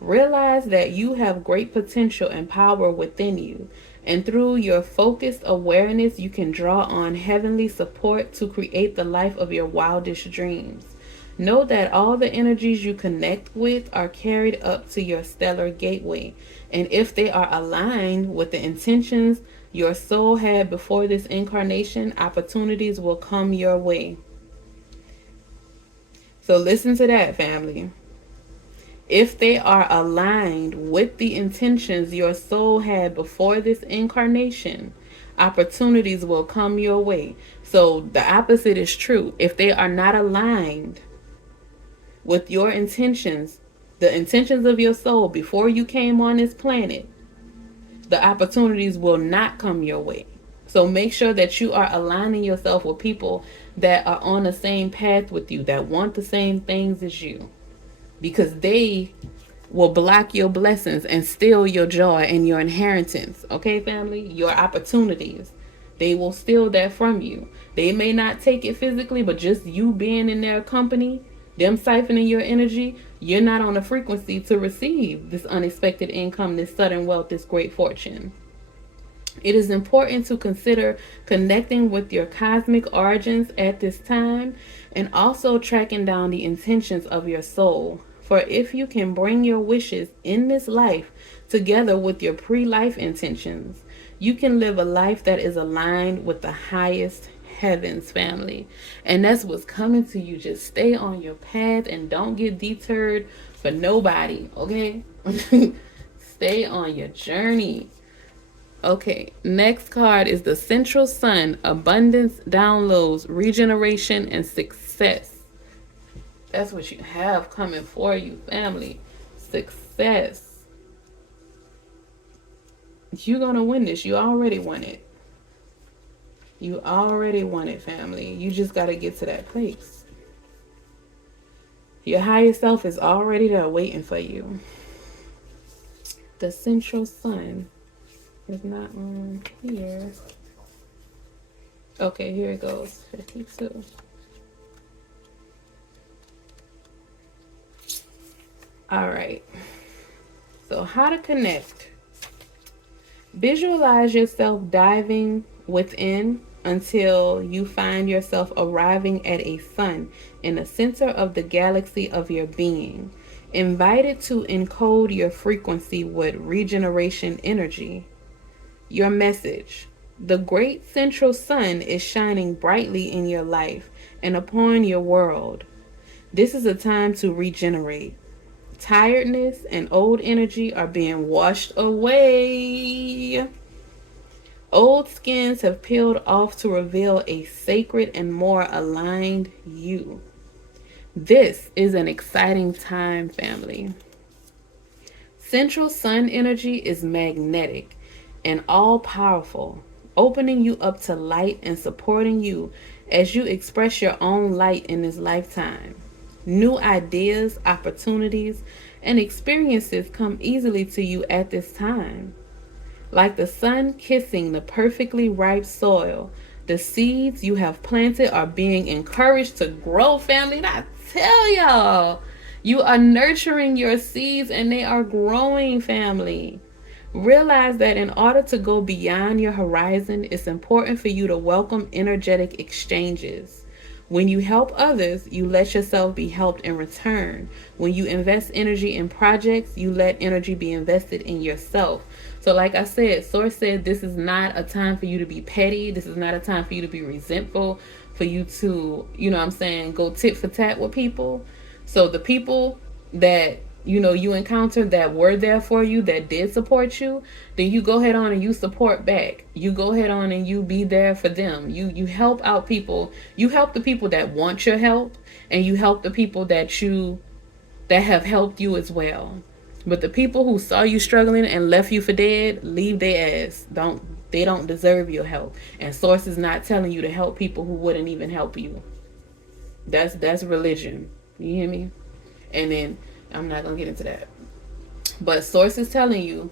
Realize that you have great potential and power within you, and through your focused awareness, you can draw on heavenly support to create the life of your wildest dreams. Know that all the energies you connect with are carried up to your stellar gateway, and if they are aligned with the intentions your soul had before this incarnation, opportunities will come your way. So listen to that, family. If they are aligned with the intentions your soul had before this incarnation, opportunities will come your way. So the opposite is true. If they are not aligned with your intentions, the intentions of your soul before you came on this planet, the opportunities will not come your way. So make sure that you are aligning yourself with people that are on the same path with you, that want the same things as you, because they will block your blessings and steal your joy and your inheritance. Okay, family? Your opportunities. They will steal that from you. They may not take it physically, but just you being in their company, them siphoning your energy, you're not on a frequency to receive this unexpected income, this sudden wealth, this great fortune. It is important to consider connecting with your cosmic origins at this time, and also tracking down the intentions of your soul. For if you can bring your wishes in this life together with your pre-life intentions, you can live a life that is aligned with the highest heavens, family. And that's what's coming to you. Just stay on your path and don't get deterred for nobody, okay? Stay on your journey. Okay, next card is the Central Sun, abundance, downloads, regeneration, and success. That's what you have coming for you, family. Success. You're going to win this. You already won it. You already won it, family. You just got to get to that place. Your higher self is already there waiting for you. The Central Sun is not on here. Okay, here it goes. 52. All right. So how to connect. Visualize yourself diving within until you find yourself arriving at a sun in the center of the galaxy of your being. Invite it to encode your frequency with regeneration energy. Your message. The great central sun is shining brightly in your life and upon your world. This is a time to regenerate. Tiredness and old energy are being washed away. Old skins have peeled off to reveal a sacred and more aligned you. This is an exciting time, family. Central sun energy is magnetic and all powerful, opening you up to light and supporting you as you express your own light in this lifetime. New ideas, opportunities, and experiences come easily to you at this time. Like the sun kissing the perfectly ripe soil, the seeds you have planted are being encouraged to grow, family. And I tell y'all, you are nurturing your seeds and they are growing, family. Realize that in order to go beyond your horizon, it's important for you to welcome energetic exchanges. When you help others, you let yourself be helped in return. When you invest energy in projects, you let energy be invested in yourself. So, like I said, Source said this is not a time for you to be petty. This is not a time for you to be resentful, for you to, go tit for tat with people. So, the people that you encountered that were there for you, that did support you, then you go ahead on and you support back. You go ahead on and you be there for them. You help out people. You help the people that want your help, and you help the people that have helped you as well. But the people who saw you struggling and left you for dead, leave their ass. They don't deserve your help. And Source is not telling you to help people who wouldn't even help you. That's religion. You hear me? And then I'm not gonna get into that. But Source is telling you,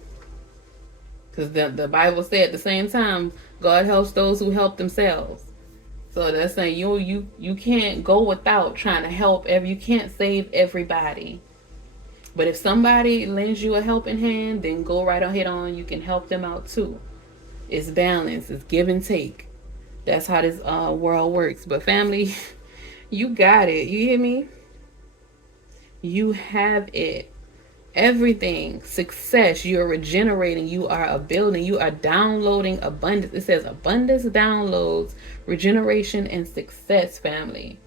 because the Bible said at the same time, God helps those who help themselves. So that's saying you can't go without trying to help you can't save everybody. But if somebody lends you a helping hand, then go right ahead on. You can help them out too. It's balance. It's give and take. That's how this world works. But family, you got it. You hear me? You have it. Everything. Success. You're regenerating. You are a building. You are downloading abundance. It says abundance downloads, regeneration, and success, family.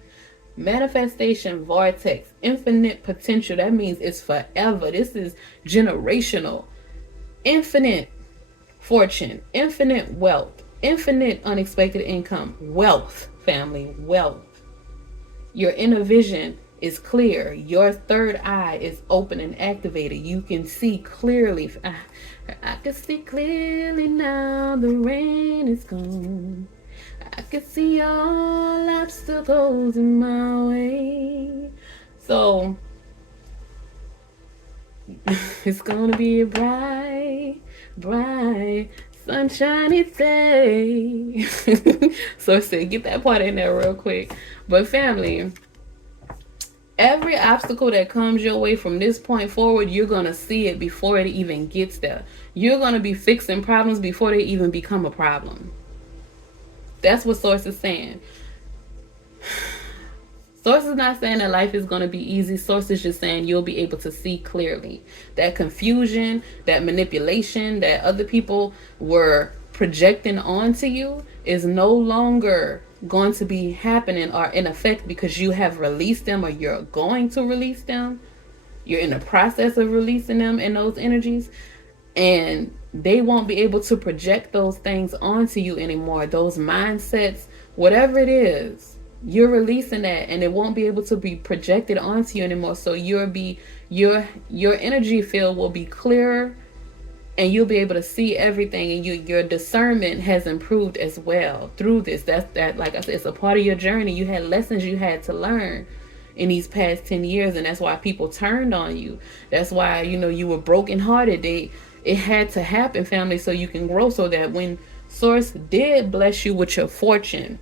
Manifestation vortex, infinite potential. That means it's forever. This is generational. Infinite fortune, infinite wealth, infinite unexpected income. Wealth, family, wealth. Your inner vision is clear. Your third eye is open and activated. You can see clearly. I can see clearly now. The rain is gone. I can see all obstacles in my way. So it's gonna be a bright, bright, sunshiny day. So I said, get that part in there real quick. But family, every obstacle that comes your way from this point forward, you're gonna see it before it even gets there. You're gonna be fixing problems before they even become a problem. That's what Source is saying. Source is not saying that life is going to be easy. Source is just saying you'll be able to see clearly. That confusion, that manipulation that other people were projecting onto you is no longer going to be happening or in effect, because you have released them, or you're going to release them. You're in the process of releasing them and those energies. And they won't be able to project those things onto you anymore. Those mindsets, whatever it is, you're releasing that, and it won't be able to be projected onto you anymore. So your energy field will be clearer, and you'll be able to see everything, and your discernment has improved as well through this. That like I said, it's a part of your journey. You had lessons you had to learn in these past 10 years, and that's why people turned on you. That's why you were brokenhearted. It had to happen, family, so you can grow, so that when Source did bless you with your fortune,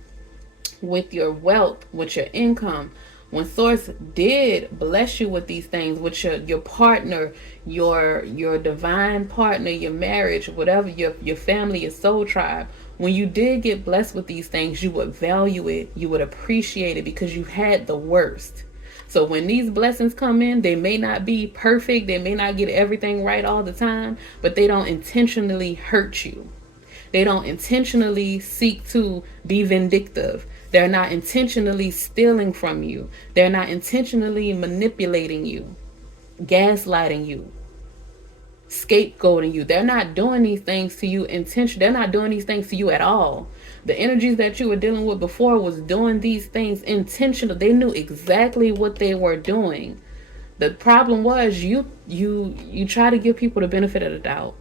with your wealth, with your income, when Source did bless you with these things, with your partner, your divine partner, your marriage, whatever, your family, your soul tribe, when you did get blessed with these things, you would value it, you would appreciate it, because you had the worst. So when these blessings come in, they may not be perfect, they may not get everything right all the time, but they don't intentionally hurt you. They don't intentionally seek to be vindictive. They're not intentionally stealing from you. They're not intentionally manipulating you, gaslighting you, scapegoating you. They're not doing these things to you intentionally. They're not doing these things to you at all. The energies that you were dealing with before was doing these things intentional. They knew exactly what they were doing. The problem was you try to give people the benefit of the doubt.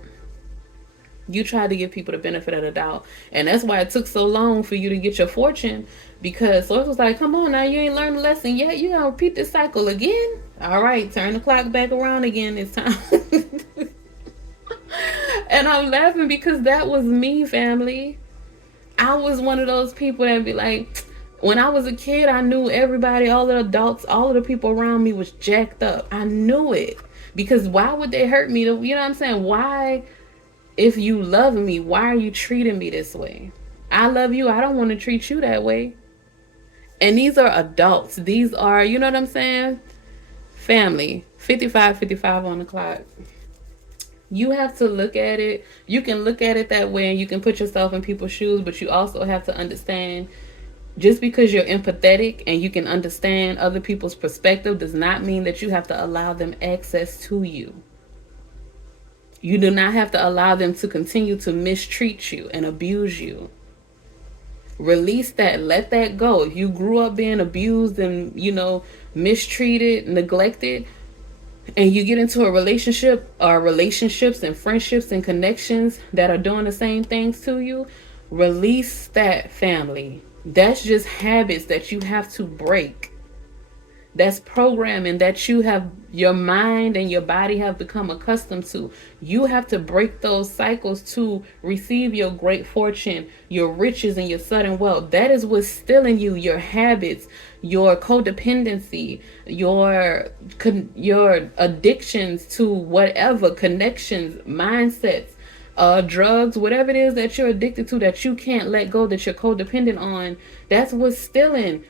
You tried to give people the benefit of the doubt. And that's why it took so long for you to get your fortune. Because Source was like, come on now, you ain't learned the lesson yet. You gonna repeat this cycle again? All right, turn the clock back around again. It's time. And I'm laughing because that was me, family. I was one of those people that be like, when I was a kid, I knew everybody, all the adults, all of the people around me was jacked up. I knew it. Because why would they hurt me? You know what I'm saying? Why, if you love me, why are you treating me this way? I love you. I don't want to treat you that way. And these are adults. These are, you know what I'm saying? Family. 55 on the clock. You have to look at it. You can look at it that way and you can put yourself in people's shoes, but you also have to understand, just because you're empathetic and you can understand other people's perspective does not mean that you have to allow them access to you. You do not have to allow them to continue to mistreat you and abuse you. Release that. Let that go. If you grew up being abused and, mistreated, neglected, and you get into a relationship or relationships and friendships and connections that are doing the same things to you, release that, family. That's just habits that you have to break. That's programming that your mind and your body have become accustomed to. You have to break those cycles to receive your great fortune, your riches, and your sudden wealth. That is what's stealing you, your habits, your codependency, your addictions to whatever, connections, mindsets, drugs, whatever it is that you're addicted to that you can't let go, that you're codependent on. That's what's stealing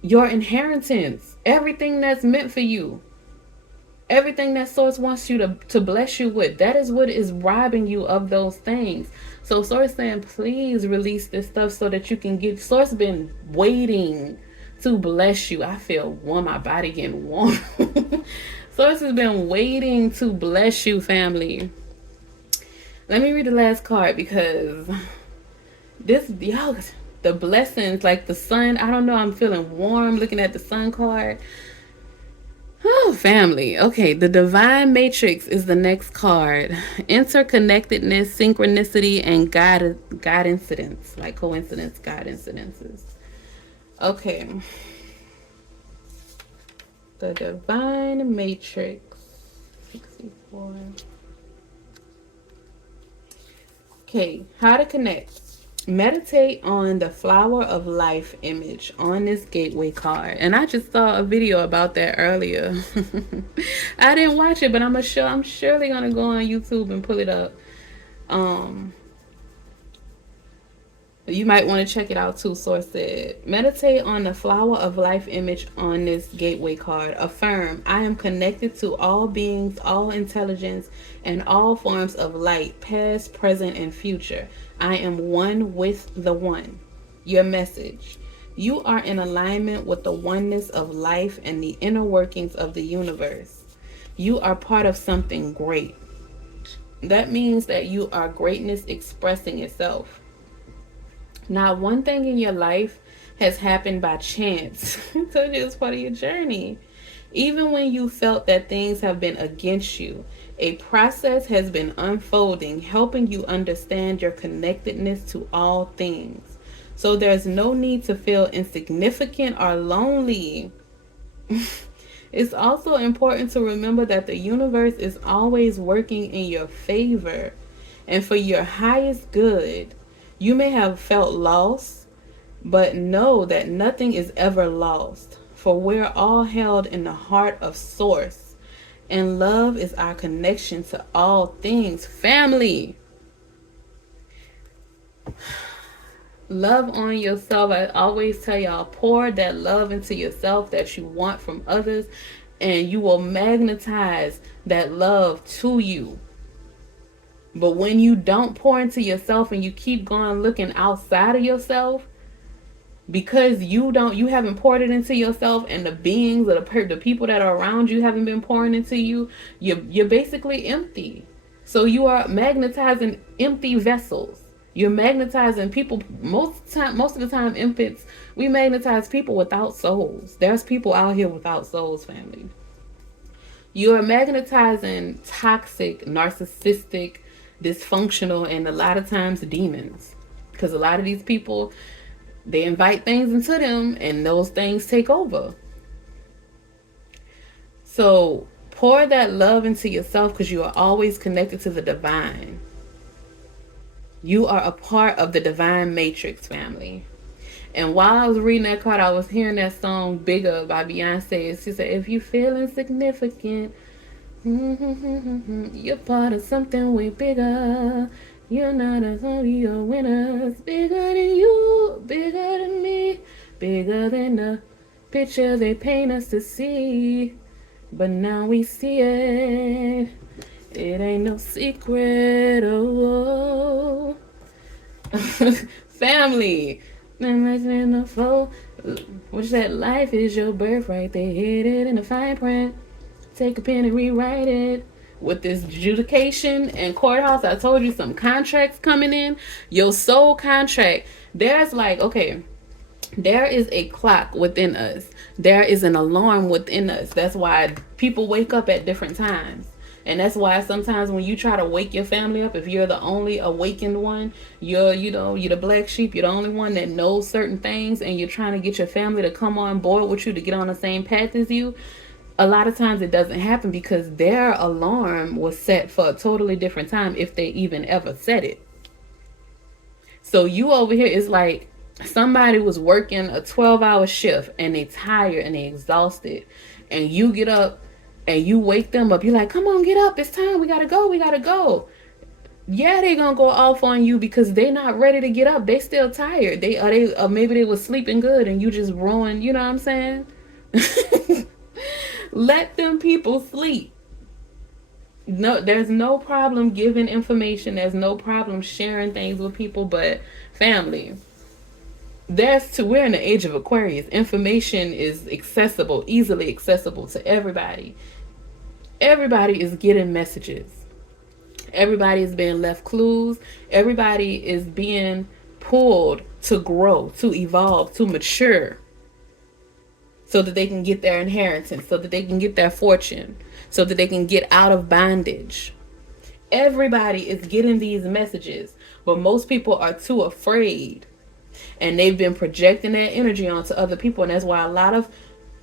your inheritance, everything that's meant for you, everything that Source wants you to bless you with. That is what is robbing you of those things. So Source saying, please release this stuff so that you can get. Source been waiting to bless you. I feel warm, my body getting warm. Source has been waiting to bless you, family. Let me read the last card because the blessings, like the sun, I don't know, I'm feeling warm looking at the sun card. Oh, family. Okay, the Divine Matrix is the next card. Interconnectedness, synchronicity, and God incidents, like coincidence, God incidences. Okay. The Divine Matrix. 64. Okay, how to connect. Meditate on the flower of life image on this gateway card. And I just saw a video about that earlier. I didn't watch it, but I'm surely gonna go on YouTube and pull it up. You might want to check it out too. Source said, meditate on the flower of life image on this gateway card. Affirm, I am connected to all beings, all intelligence, and all forms of light, past, present, and future. I am one with the one. Your message, you are in alignment with the oneness of life and the inner workings of the universe. You are part of something great. That means that you are greatness expressing itself. Not one thing in your life has happened by chance. I told you it's part of your journey. Even when you felt that things have been against you, a process has been unfolding, helping you understand your connectedness to all things. So there's no need to feel insignificant or lonely. It's also important to remember that the universe is always working in your favor and for your highest good. You may have felt lost, but know that nothing is ever lost, for we're all held in the heart of Source, and love is our connection to all things. Family, love on yourself. I always tell y'all, pour that love into yourself that you want from others, and you will magnetize that love to you. But when you don't pour into yourself and you keep going looking outside of yourself, because you haven't poured it into yourself, and the beings or the people that are around you haven't been pouring into you, you're basically empty. So you are magnetizing empty vessels. You're magnetizing people. Most of the time, infants, we magnetize people without souls. There's people out here without souls, family. You are magnetizing toxic, narcissistic, dysfunctional, and a lot of times demons. Because a lot of these people, they invite things into them and those things take over. So pour that love into yourself, because you are always connected to the divine. You are a part of the divine matrix, family. And while I was reading that card, I was hearing that song Bigger by Beyonce. She said, if you feel insignificant, you're part of something way bigger. You're not a only your winners. Bigger than you, bigger than me, bigger than the picture they paint us to see. But now we see it. It ain't no secret. Oh, family. What's that? Life is your birthright. They hid it in the fine print. Take a pen and rewrite it. With this adjudication and courthouse, I told you some contracts coming in. Your soul contract. There's like, okay, there is a clock within us. There is an alarm within us. That's why people wake up at different times. And that's why sometimes when you try to wake your family up, if you're the only awakened one, you're the black sheep, you're the only one that knows certain things, and you're trying to get your family to come on board with you to get on the same path as you, a lot of times it doesn't happen because their alarm was set for a totally different time, if they even ever set it. So you over here is like somebody was working a 12-hour shift and they tired and they exhausted, and you get up and you wake them up. You're like, come on, get up, it's time, we gotta go. Yeah, they gonna go off on you because they not ready to get up. They still tired. Maybe they was sleeping good and you just ruined, you know what I'm saying? Let them people sleep. No, there's no problem giving information. There's no problem sharing things with people, but family, we're in the age of Aquarius. Information is accessible, easily accessible to everybody. Everybody is getting messages. Everybody is being left clues. Everybody is being pulled to grow, to evolve, to mature, so that they can get their inheritance, so that they can get their fortune, so that they can get out of bondage. Everybody is getting these messages, but most people are too afraid, and they've been projecting that energy onto other people. And that's why a lot of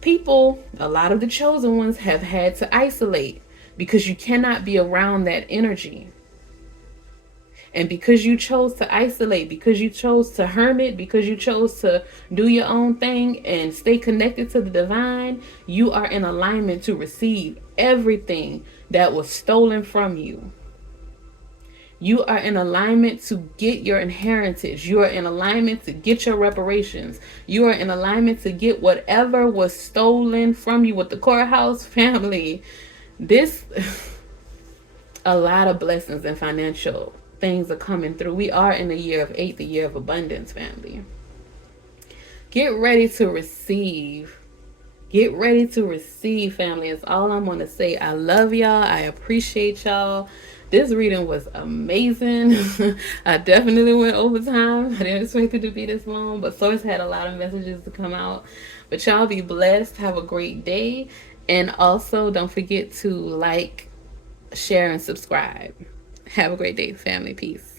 people, a lot of the chosen ones, have had to isolate, because you cannot be around that energy. And because you chose to isolate, because you chose to hermit, because you chose to do your own thing and stay connected to the divine, you are in alignment to receive everything that was stolen from you. You are in alignment to get your inheritance. You are in alignment to get your reparations. You are in alignment to get whatever was stolen from you with the courthouse family. A lot of blessings and financial things are coming through. We are in the year of 8, the year of abundance, family. Get ready to receive. Get ready to receive, family. It's all I'm going to say. I love y'all. I appreciate y'all. This reading was amazing. I definitely went over time. I didn't expect it to be this long, but Source had a lot of messages to come out. But y'all be blessed. Have a great day. And also, don't forget to like, share, and subscribe. Have a great day, family. Peace.